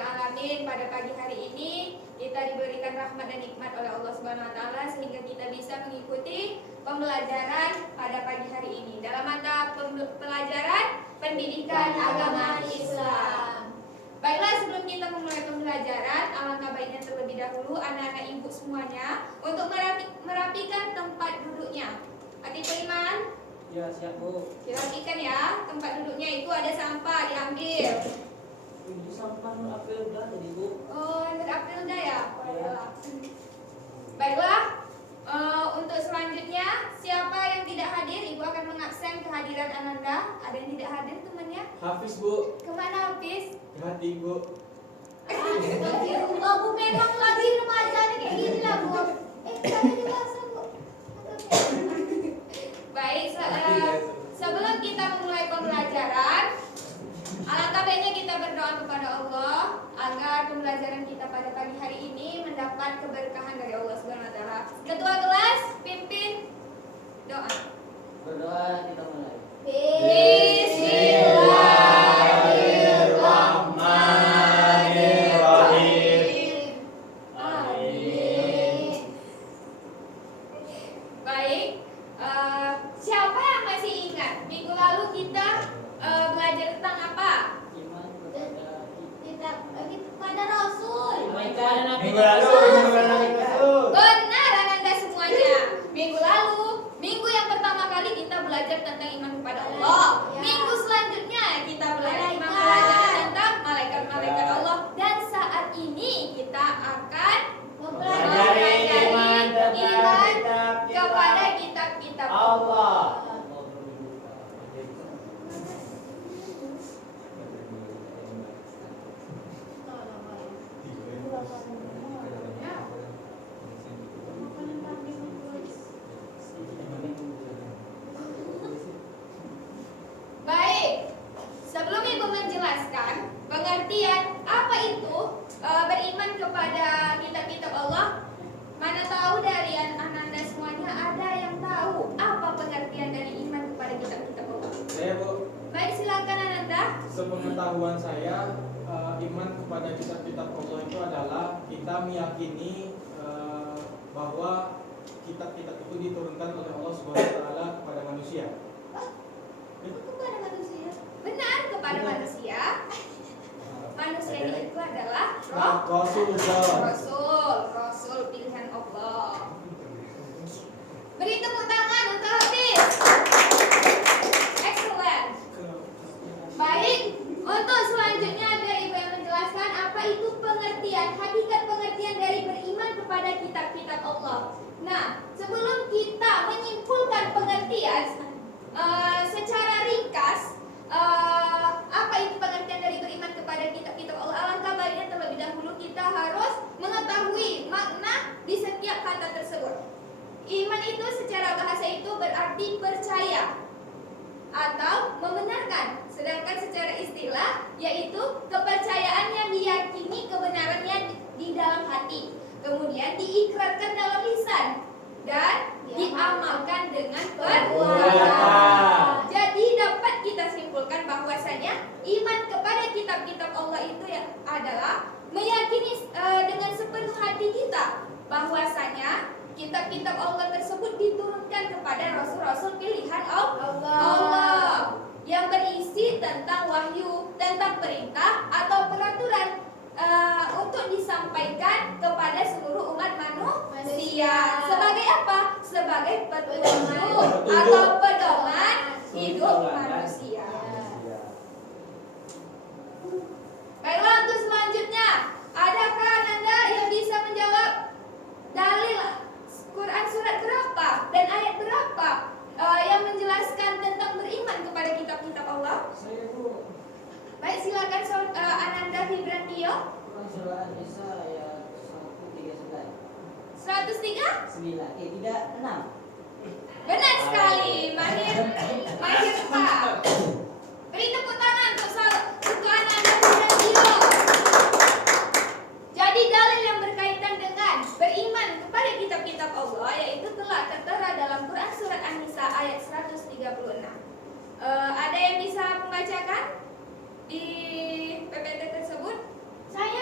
alamin, pada pagi hari ini kita diberikan rahmat dan nikmat oleh Allah Subhanahu wa taala sehingga kita bisa mengikuti pembelajaran pada pagi hari ini dalam mata pelajaran pendidikan agama Islam. Baiklah, sebelum kita memulai pembelajaran, alangkah baiknya terlebih dahulu anak-anak ibu semuanya untuk merapikan tempat duduknya. Hati beriman? Ya, siap Bu. Dirapikan ya, tempat duduknya itu ada sampah, diambil. Itu sampah Nur April udah tadi Bu. Oh, Nur April udah ya? Ya. Baiklah, untuk selanjutnya siapa yang tidak hadir, Ibu akan mengabsen kehadiran Ananda. Ada yang tidak hadir temannya? Hafiz Bu. Kemana Hafiz? Hati Bu. Bu memang lagi remaja nih kayak gini lah Bu. Tadi dewasa Bu. Baik, sebelum kita memulai pembelajaran, alangkah baiknya kita berdoa kepada Allah agar pembelajaran kita pada pagi hari ini mendapat keberkahan dari Allah Subhanahu wa taala. Ketua kelas, pimpin doa. Berdoa kita mulai. Bismillahirrahmanirrahim. Amin. Baik, siapa yang masih ingat minggu lalu kita belajar tentang apa? Iman kepada Pada Rasul. Minggu lalu Benar Ananda semuanya. Minggu lalu, minggu yang pertama kali kita belajar tentang iman kepada Allah. Minggu selanjutnya kita belajar tentang malaikat-malaikat Allah. Dan saat ini kita akan mempelajari iman kepada kitab-kitab Allah. Baik, sebelum Ibu menjelaskan pengertian apa itu beriman kepada kitab-kitab Allah, mana tahu dari Ananda semuanya ada yang tahu apa pengertian dari iman kepada kitab-kitab Allah? Saya Bu. Baik, silakan Ananda. Sepengetahuan saya, iman kepada kitab-kitab Allah itu adalah kita meyakini bahwa kitab-kitab itu diturunkan oleh Allah Subhanahu wa taala kepada manusia. Kepada manusia. Benar, kepada manusia. Manusianya itu adalah Rasul pilihan Allah. Beri tepuk tangan untuk Hafiz. Excellent. Baik, untuk selanjutnya biar Ibu yang menjelaskan apa itu pengertian, hakikat pengertian dari beriman kepada kitab-kitab Allah. Nah, sebelum kita menyimpulkan pengertian secara ringkas, apa itu pengertian dari beriman kepada kitab-kitab Allah, alangkah baiknya terlebih dahulu kita harus mengetahui makna di setiap kata tersebut. Iman itu secara bahasa itu berarti percaya atau membenarkan, sedangkan secara istilah yaitu kepercayaan yang diyakini kebenarannya di dalam hati, kemudian diikrarkan dalam lisan dan diamalkan dengan perbuatan. Jadi dapat kita simpulkan bahwasanya iman kepada kitab-kitab Allah itu adalah meyakini dengan sepenuh hati kita bahwasanya kitab-kitab Allah tersebut diturunkan kepada rasul-rasul pilihan Allah yang berisi tentang wahyu, tentang perintah atau peraturan untuk disampaikan kepada seluruh umat manusia. Sebagai apa? Sebagai petunjuk atau pedoman hidup manusia. Baiklah, untuk selanjutnya, adakah Ananda yang bisa menjawab dalil Quran surat berapa dan ayat berapa yang menjelaskan tentang beriman kepada kitab-kitab Allah? Saya Bu. Baik, silakan Ananda Vibrantio. Quran surah An-Nisa ayat 139. 103? 9. 6. Benar sekali, mahir Pak. Beri tepuk tangan untuk Ananda Vibrantio. Jadi dalil yang berkaitan dengan beriman kepada kitab-kitab Allah yaitu telah tertera dalam Quran surat An-Nisa ayat 136. Ada yang bisa membacakan di PPT tersebut? Saya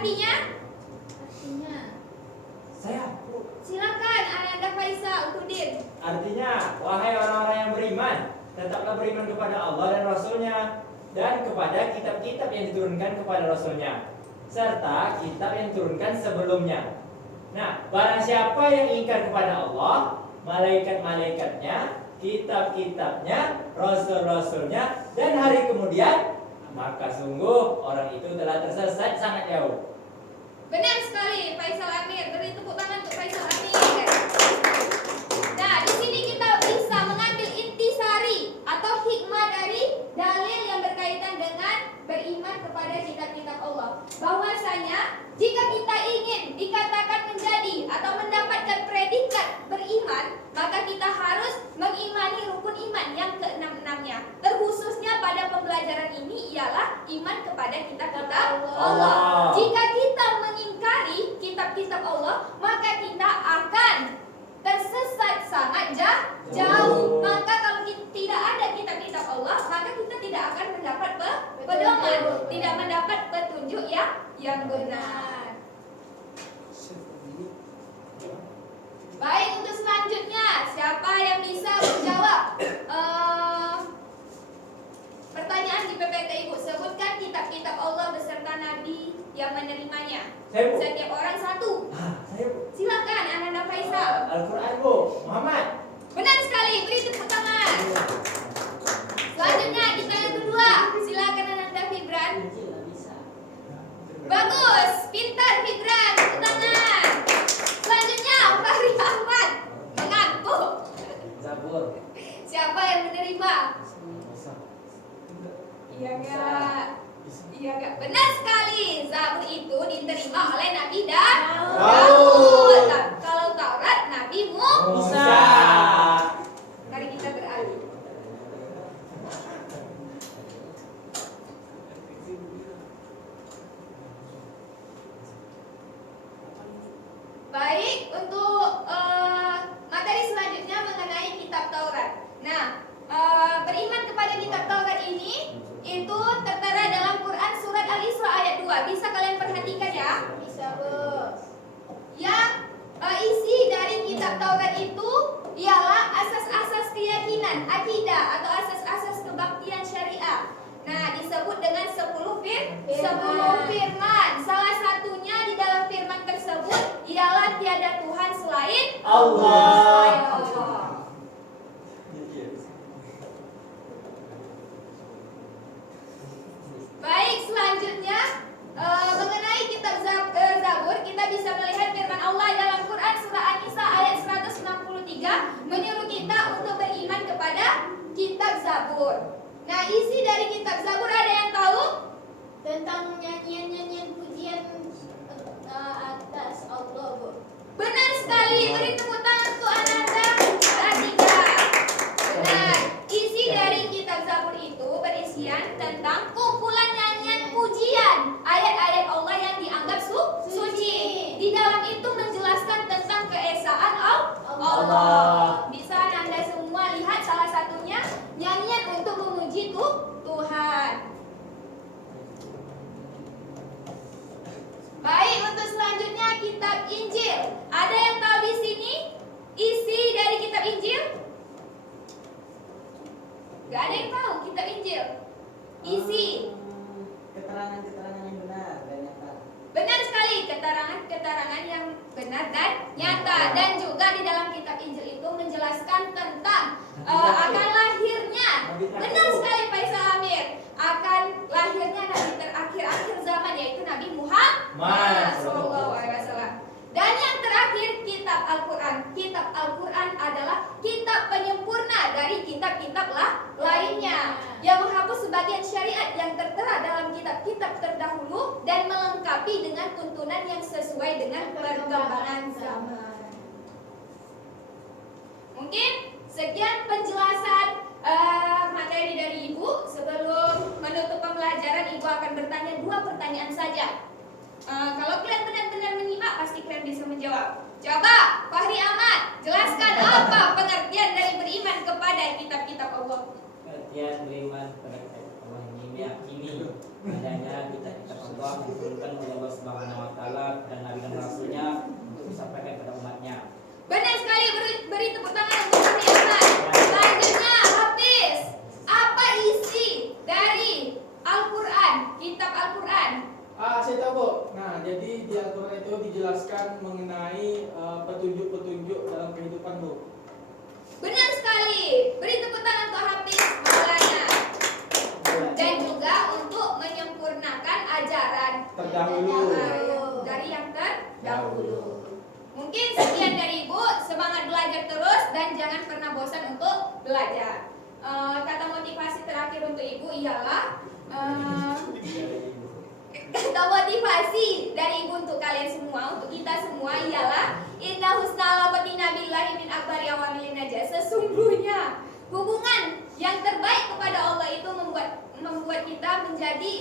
artinya? Artinya. Saya. Silakan Ananda Faisal Udin. Artinya, wahai orang-orang yang beriman, tetaplah beriman kepada Allah dan Rasul-Nya, dan kepada kitab-kitab yang diturunkan kepada Rasul-Nya, serta kitab yang diturunkan sebelumnya. Nah, barang siapa yang ingkar kepada Allah, malaikat-malaikatnya, kitab-kitabnya, rasul-rasulnya, dan hari kemudian, maka sungguh orang itu telah tersesat sangat jauh. Benar sekali Faisal Amir. Beri tepuk tangan untuk Faisal Amir. Nah, di sini kita bisa mengambil intisari atau hikmah dari dalil yang berkaitan dengan beriman kepada kitab-kitab Allah. Bahwasanya jika kita ingin dikatakan menjadi atau mendapatkan predikat beriman, maka kita harus mengimani rukun iman yang keenam-enamnya. Terkhususnya pada pembelajaran ini ialah iman kepada kitab-kitab Allah. Jika kita mengingkari kitab-kitab Allah, maka kita akan tersesat sangat jauh. Maka kalau tidak ada kitab-kitab Allah, maka kita tidak akan mendapat pedoman, tidak mendapat petunjuk yang benar. Baik, untuk selanjutnya siapa yang bisa menjawab pertanyaan di PPT Ibu? Sebutkan kitab-kitab Allah beserta Nabi yang menerimanya. Saya, Bu. Setiap orang satu. Saya, Bu. Silakan Ananda Faisal. Al-Quran, Bu. Muhammad. Benar sekali, beri tepuk tangan. Selanjutnya kita yang kedua, silakan Ananda Fibran. Bagus, pintar Fibran, tepuk tangan. Selanjutnya Fahri Ahmad mengantuk. Zabur. Siapa yang menerima? Iya enggak? Iya enggak? Benar sekali. Zabur itu diterima oleh Nabi Daud. Kalau Taurat Nabi Musa. Mari kita beralih. Baik, untuk materi selanjutnya mengenai kitab Taurat. Nah, beriman kepada kitab Taurat ini itu tertera dalam Quran surat Al-Isra ayat 2. Bisa kalian perhatikan ya? Bisa, Bu. Yang isi dari kitab Taurat itu ialah asas-asas keyakinan, akidah atau asas-asas kebaktian syariah. Nah, disebut dengan 10 firman. Salah satunya di dalam firman tersebut ialah tiada Tuhan selain Allah. Baik, selanjutnya mengenai kitab Zabur, kita bisa melihat firman Allah dalam Quran surah An-Nisa ayat 163 menyuruh kita untuk beriman kepada kitab Zabur. Nah, isi dari kitab Zabur ada yang tahu? Tentang nyanyian-nyanyian pujian atas Allah, Bu. Benar sekali, beri tepuk tangan untuk Ananda. Benar, isi dari kitab Zabur itu berisian tentang kumpulan nyanyian pujian, ayat-ayat Allah yang dianggap suci. Di dalam itu menjelaskan tentang keesaan Allah. Bisa Anda semua lihat salah satunya nyanyian untuk memuji Tuhan. Baik, untuk selanjutnya kitab Injil. Ada yang tahu di sini isi dari kitab Injil? Gak ada yang tahu kitab Injil. Isi. Keterangan-keterangan yang benar dan nyata. Benar sekali, keterangan-keterangan yang benar dan nyata. Dan juga di dalam kitab Injil itu menjelaskan tentang akan lahirnya. Benar sekali Faisal Amir. Akan lahirnya Nabi terakhir zaman, yaitu Nabi Muhammad SAW. Dan yang terakhir kitab Al-Quran. Kitab Al-Quran adalah kitab penyempurna dari kitab-kitab lainnya, yang menghapus sebagian syariat yang tertera dalam kitab-kitab terdahulu dan melengkapi dengan tuntunan yang sesuai dengan perkembangan zaman. Mungkin sekian penjelasan materi dari Ibu. Sebelum menutup pembelajaran, Ibu akan bertanya 2 pertanyaan saja. Kalau kalian benar-benar menyimak, pasti kalian bisa menjawab. Coba Fahri Ahmad, jelaskan apa pengertian dari beriman kepada kitab-kitab Allah. Pengertian beriman kepada Allah ini meyakini adanya kitab-kitab Allah yang diturunkan oleh Allah Subhanahu wa taala dan Nabi dan Rasulnya untuk disampaikan kepada umatnya. Benar sekali, beri tepuk tangan untuk kami Ahmad. Selanjutnya, Hafiz, apa isi dari Al-Quran, kitab Al-Quran? Saya tahu kok. Nah, jadi di Al-Quran itu dijelaskan mengenai petunjuk-petunjuk dalam kehidupan Bu. Benar sekali, beri tepuk tangan untuk Hafiz Maulana. Dan juga untuk menyempurnakan ajaran Terdahulu. dari yang terdahulu. Mungkin sekian dari Ibu, semangat belajar terus dan jangan pernah bosan untuk belajar. Kata motivasi terakhir untuk Ibu ialah kata motivasi dari Ibu untuk kalian semua, untuk kita semua ialah inna husnal qatina billahi min akbari awamilin najah. Sesungguhnya hubungan yang terbaik kepada Allah itu membuat kita menjadi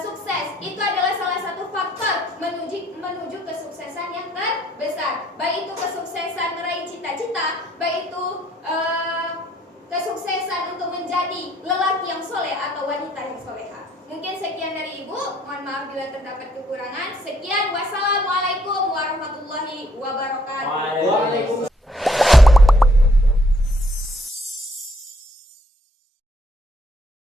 sukses. Itu adalah salah satu faktor menuju kesuksesan yang terbesar. Baik itu kesuksesan meraih cita-cita, baik itu kesuksesan untuk menjadi lelaki yang soleh atau wanita yang soleha. Mungkin sekian dari Ibu. Mohon maaf bila terdapat kekurangan. Sekian. Wassalamualaikum warahmatullahi wabarakatuh. Waalaikumsalam.